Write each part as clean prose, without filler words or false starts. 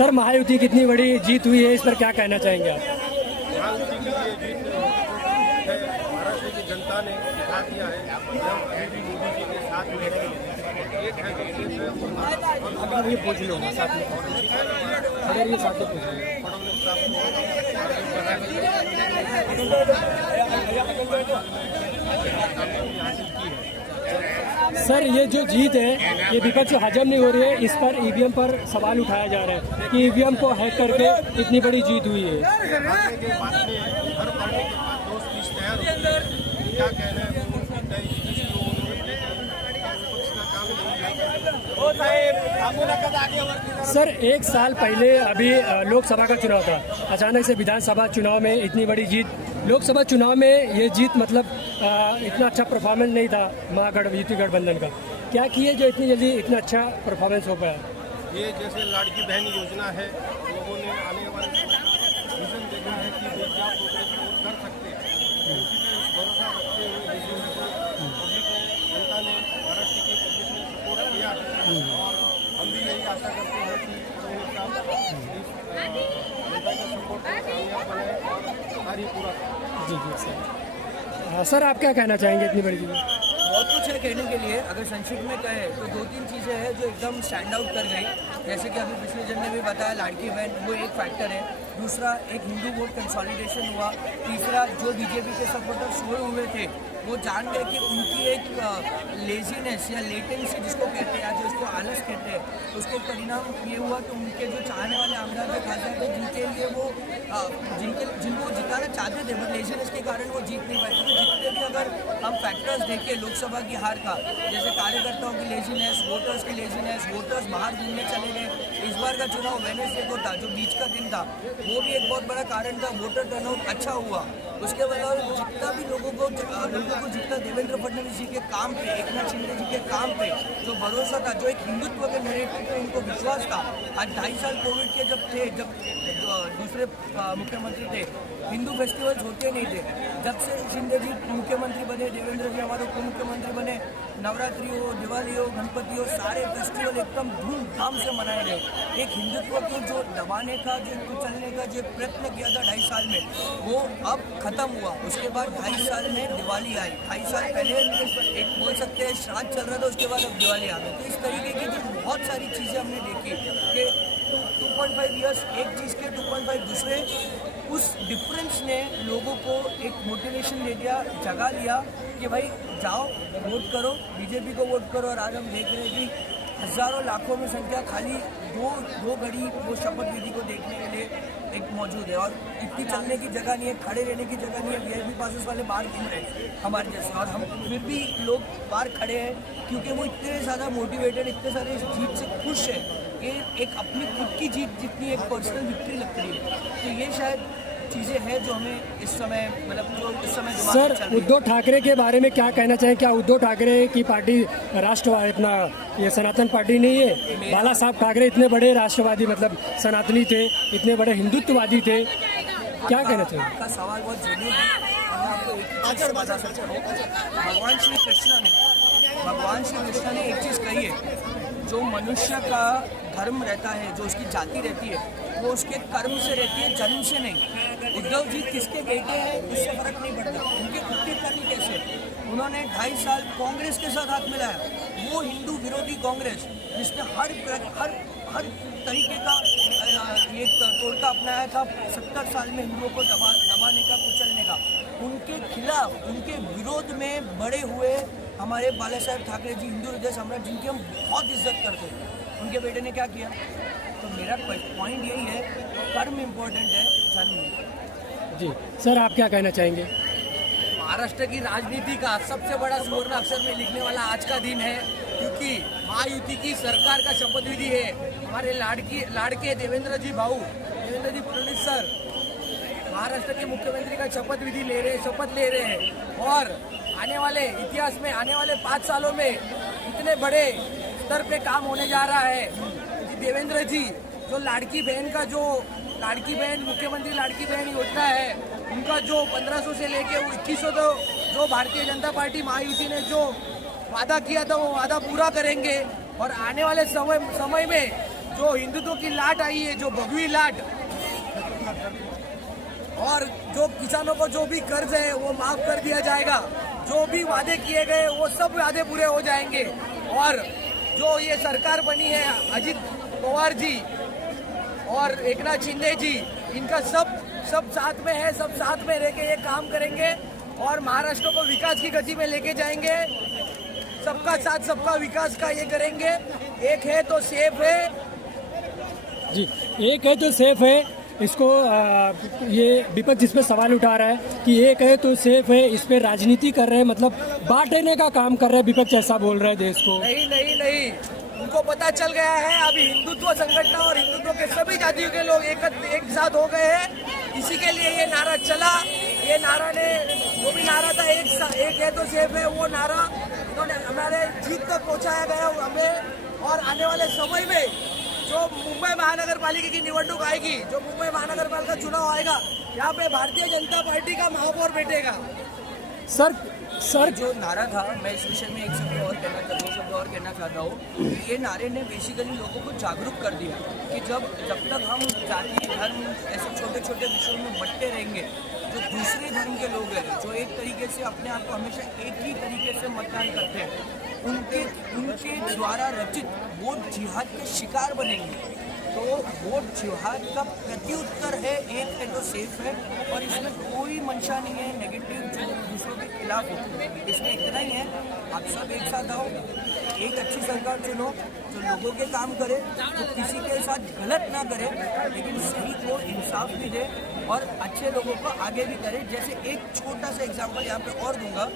Sir Mahayuti की इतनी बड़ी जीत हुई है, इस पर क्या कहना चाहेंगे आप? महायुति की ये जीत है, महाराष्ट्र की जनता ने दिखा दिया है कि हम अभी भी मोदी जी के साथ में हैं। एक है विशेष है अब ये पूछ लो साथ में, अगर ये साथ में पूछ लो फडणवीस साहब सर ये जो जीत है ये विपक्ष हजम नहीं हो रही है, इस पर ईवीएम पर सवाल उठाया जा रहा है कि ईवीएम को हैक करके इतनी बड़ी जीत हुई है। हारने के बाद में हर पार्टी के पास दोस्त पीस तैयार होते हैं। क्या कह रहे हैं वो तय जिसकी विपक्ष का काम नहीं है। सर एक साल पहले अभी लोकसभा का चुनाव था, अचानक से विधानसभा चुनाव में इतनी बड़ी जीत। लोकसभा चुनाव में ये जीत मतलब इतना अच्छा परफॉर्मेंस नहीं था महागठबंधन गठबंधन का। क्या किए जो इतनी जल्दी इतना अच्छा परफॉर्मेंस हो पाया? ये जैसे लाड़की बहन योजना है, लोगों ने आने वाले समय विजन देखा है कि वे क्या प्रोग्रेस और कर सकते हैं। इसी में भरोसा रखते हुए विजन को पब्लिक ने, जनता ने, महाराष्ट्र की पब्लिक ने सपोर्ट किया और हम भी यही आशा करते हैं कि फडणवीस साहब इस जनता का सपोर्ट कामयाब बनाए और कार्य पूरा करें। जी जी सर। सर आप क्या कहना चाहेंगे इतनी बड़ी जीत? बहुत कुछ है कहने के लिए। अगर संक्षिप्त में कहे तो 2-3 चीज़ें हैं जो एकदम स्टैंड आउट कर गई। जैसे कि अभी पिछले जन ने भी बताया, लाड़की बहन वो एक फैक्टर है। दूसरा, एक हिंदू वोट कंसोलिडेशन हुआ। तीसरा, जो बीजेपी के सपोर्टर सोए हुए थे वो जान गए कि उनकी एक लेजीनेस या लेटेंसी जिसको कहते हैं या जो इसको आलस कहते हैं, उसको परिणाम ये हुआ कि उनके जो चाहने वाले आमदार थे खासदार थे, जिनके लिए वो जिनको जिताना चाहते थे बट लेजीनेस के कारण वो जीत नहीं पाए। क्योंकि जितने भी अगर हम फैक्टर्स देखें लोकसभा की हार का, जैसे कार्यकर्ताओं की लेजीनेस, वोटर्स की लेजीनेस, वोटर्स बाहर घूमने चले गए। इस बार का चुनाव वेडनेसडे को था, जो बीच का दिन था, वो भी एक बहुत बड़ा कारण था। वोटर टर्नआउट अच्छा हुआ। उसके अलावा जितना भी लोगों को जितना देवेंद्र फडणवीस जी के काम पे, एकनाथ शिंदे जी के काम पे जो भरोसा था, जो एक हिंदुत्व के नैरेटिव पे उनको विश्वास था। आज 2.5 साल कोविड के जब दूसरे मुख्यमंत्री थे, हिंदू फेस्टिवल्स होते नहीं थे। जब से शिंदे जी मुख्यमंत्री बने, देवेंद्र जी हमारे उप मुख्यमंत्री बने, नवरात्रि हो, दिवाली हो, गणपति हो, सारे फेस्टिवल एकदम धूमधाम से मनाए गए। एक हिंदुत्व को जो दबाने का, जो कुचलने का जो प्रयत्न किया था 2.5 साल में, वो अब खत्म हुआ। उसके बाद 2.5 साल में दिवाली आई। 2.5 साल पहले एक बोल सकते हैं श्राद्ध चल रहा था, उसके बाद अब दिवाली आ गई। तो इस तरीके की जो बहुत सारी चीज़ें हमने देखी कि 2.5 ईयर्स एक चीज़ के, 2.5 दूसरे, उस डिफरेंस ने लोगों को एक मोटिवेशन दे दिया, जगा लिया कि भाई जाओ वोट करो, बीजेपी को वोट करो। और आज हम देख रहे हैं कि हज़ारों लाखों में संख्या खाली दो घड़ी वो शपथ विधि को देखने के लिए एक मौजूद है। और इतनी चलने की जगह नहीं है, खड़े रहने की जगह नहीं है। वीआईपी पासेस वाले बाहर घूम रहे हैं हमारे जैसे, और हम फिर भी लोग बाहर खड़े हैं क्योंकि वो इतने ज़्यादा मोटिवेटेड, इतने सारे इस जीत से खुश है कि एक अपनी खुद की जीत जितनी एक पर्सनल विक्ट्री लगती है। तो ये शायद चीज़ें हैं जो हमें इस समय मतलब जो इस समय सर उद्धव ठाकरे के बारे में क्या कहना चाहें? क्या उद्धव ठाकरे की पार्टी राष्ट्रवादी, अपना ये सनातन पार्टी नहीं है? बाला साहब ठाकरे इतने बड़े राष्ट्रवादी मतलब सनातनी थे, इतने बड़े हिंदुत्ववादी थे, क्या कहना चाहिए? आपका सवाल बहुत जरूरी है और मैं आपको एक चीज़ बता सकता हूँ। भगवान श्री कृष्ण ने एक चीज़ कही है, जो मनुष्य का धर्म रहता है, जो उसकी जाति रहती है, वो उसके कर्म से रहती है, जन्म से नहीं। उद्धव जी किसके बेटे हैं उससे फर्क नहीं पड़ता, उनके खुद के कर्म कैसे। उन्होंने 2.5 साल कांग्रेस के साथ हाथ मिलाया, वो हिंदू विरोधी कांग्रेस जिसने हर तरीके का ये तोड़ता अपनाया था 70 साल में हिंदुओं को दबाने का, कुचलने का। उनके खिलाफ, उनके विरोध में बड़े हुए हमारे बाला साहेब ठाकरे जी, हिंदू हृदय सम्राट, जिनकी हम बहुत इज्जत करते हैं, उनके बेटे ने क्या किया? तो मेरा पॉइंट यही है, कर्म इम्पोर्टेंट है, जन्म नहीं। जी सर आप क्या कहना चाहेंगे? महाराष्ट्र की राजनीति का सबसे बड़ा सुवर्ण अक्षर में लिखने वाला आज का दिन है, क्योंकि महायुति की सरकार का शपथ विधि है। हमारे लाड़के देवेंद्र जी फडणवीस सर महाराष्ट्र के मुख्यमंत्री का शपथ ले रहे हैं और आने वाले इतिहास में, आने वाले 5 सालों में इतने बड़े स्तर पे काम होने जा रहा है कि देवेंद्र जी जो मुख्यमंत्री लाड़की बहन योजना है, उनका जो 1500 से लेके 2100 जो भारतीय जनता पार्टी महायुति ने जो वादा किया था वो वादा पूरा करेंगे। और आने वाले समय में जो हिंदुत्व की लाट आई है, जो भगवी लाट, और जो किसानों को जो भी कर्ज है वो माफ कर दिया जाएगा, जो भी वादे किए गए वो सब वादे पूरे हो जाएंगे। और जो ये सरकार बनी है अजित पवार जी और एकनाथ शिंदे जी, इनका सब साथ में है, सब साथ में रह के ये काम करेंगे और महाराष्ट्र को विकास की गति में लेके जाएंगे। सबका साथ सबका विकास का ये करेंगे। एक है तो सेफ है। जी, एक है तो सेफ है। इसको ये विपक्ष जिस पे सवाल उठा रहा है कि एक है तो सेफ है, इस पे राजनीति कर रहे हैं, मतलब बांटने का काम कर रहे हैं विपक्ष, ऐसा बोल रहा है देश को। नहीं नहीं नहीं, उनको पता चल गया है अभी हिंदुत्व संगठन और हिंदुत्व के सभी जातियों के लोग एक साथ हो गए हैं। इसी के लिए ये नारा चला। ये नारा ने जो भी नारा था एक है तो सेफ है, वो नारा इन्होंने हमारे जीत तक पहुंचाया गया हमें। और आने वाले समय में जो मुंबई महानगर पालिका की निवडणूक आएगी, जो मुंबई महानगर पालिका चुनाव आएगा, यहाँ पे भारतीय जनता पार्टी का महापौर बैठेगा। सर जो नारा था, मैं इस विषय में एक शब्द और कहना चाहता हूँ। ये नारे ने बेसिकली लोगों को जागरूक कर दिया कि जब तक हम जाति धर्म ऐसे छोटे छोटे विषयों में बंटते रहेंगे, जो दूसरे धर्म के लोग हैं, जो एक तरीके से अपने आप को हमेशा एक ही तरीके से मतदान करते हैं, उनके द्वारा रचित वोट जिहाद के शिकार बनेंगे। तो वोट जिहाद का प्रत्युत्तर है एक है तो सेफ है, और इसमें कोई मंशा नहीं है नेगेटिव जो दूसरों के खिलाफ हो। इसमें इतना ही है, आप सब एक साथ आओ, एक अच्छी सरकार चुनो जो लोगों के काम करे, तो किसी के साथ गलत ना करे, लेकिन सही को इंसाफ भी दे और अच्छे लोगों को आगे भी करे। जैसे एक छोटा सा एग्जाम्पल यहाँ पे और दूंगा,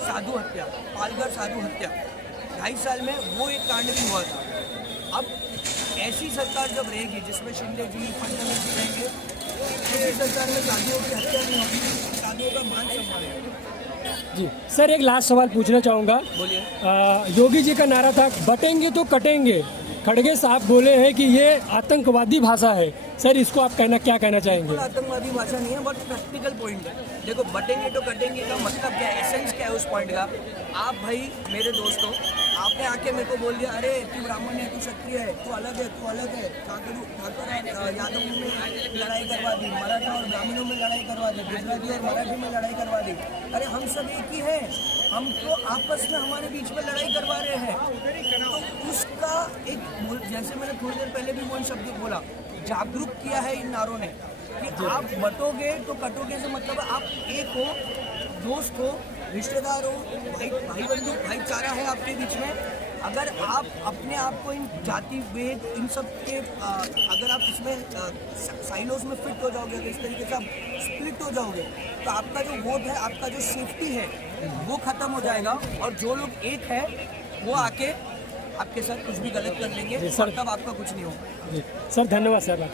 साधु हत्या, पालघर साधु हत्या, 2.5 साल में वो एक कांड भी हुआ था। अब ऐसी सरकार जब रहेगी जिसमें शिंदे जी फडणवीस जी रहेंगे, ऐसी सरकार में साधुओं की हत्या नहीं होगी, साधुओं का मान सम्मान है। जी सर, एक लास्ट सवाल पूछना चाहूँगा। बोलिए। योगी जी का नारा था बटेंगे तो कटेंगे, खड़गे साहब बोले हैं कि ये आतंकवादी भाषा है। सर, इसको आप क्या कहना चाहेंगे? आतंकवादी भाषा नहीं है, बट प्रैक्टिकल पॉइंट है। देखो, बटेंगे तो कटेंगे का मतलब क्या है, एसेंस क्या है उस पॉइंट का। आप भाई मेरे दोस्तों, आपने आके मेरे को बोल दिया, अरे तू ब्राह्मण है, तू क्षत्रिय है, तू अलग है, ठाकुर यादव में लड़ाई करवा दी, मराठा और ब्राह्मणों में लड़ाई करवा दी, गुजराती और मराठी में लड़ाई करवा दी। अरे हम सब एक ही हैं, हम तो आपस में हमारे बीच में लड़ाई करवा रहे हैं। तो उसका एक, जैसे मैंने थोड़ी देर पहले भी वो शब्द बोला, जागरूक किया है इन नारों ने कि आप बटोगे तो कटोगे से मतलब आप एक हो, दोस्त हो, रिश्तेदार हो, भाई बंधु भाईचारा है आपके बीच में। अगर आप अपने आप को इन जाति वेद इन सब के अगर आप इसमें साइलोस में फिट हो जाओगे, अगर इस तरीके से आप स्प्लिट हो जाओगे, तो आपका जो वोट है, आपका जो सेफ्टी है, वो खत्म हो जाएगा। और जो लोग एक है वो आके आपके साथ कुछ भी गलत कर लेंगे, तब आपका कुछ नहीं होगा। सर, धन्यवाद सर।